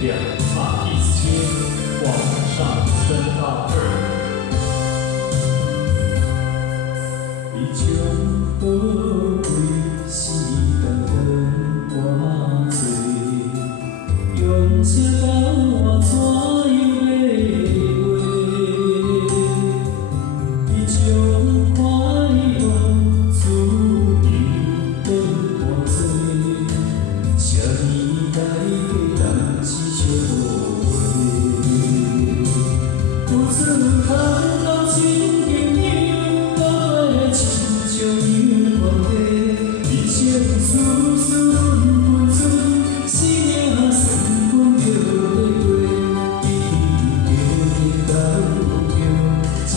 点马蒂斯街往上升到2。你将宝贵时间分我多，用这把我怎样要话？你将快乐自由分我多，啥年代的人是相会？有次看到亲朋友搁亲像样看地，一生丝丝润分寸，生命算分着要过，一定到着只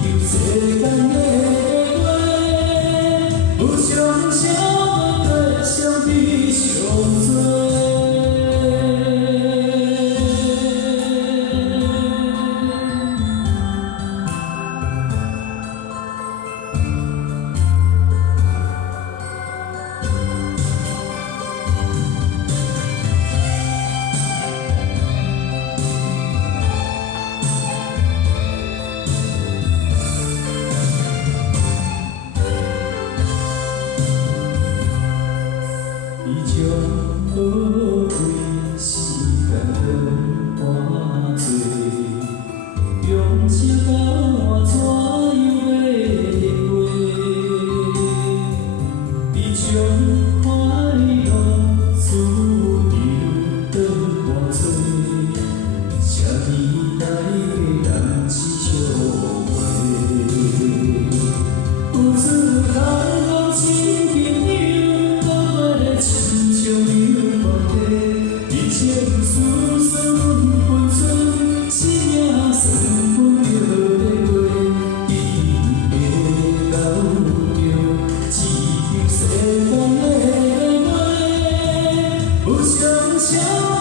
求世间的话，有相相对相比上多。你将宝贵时间分我多，用这把我怎样要话？你将快乐自由分我多，啥年代的人是相会？有次看到亲朋友搁亲像样看地，一切丝丝润分寸，生命算分着要过，一定到着只求世间的话，有相像。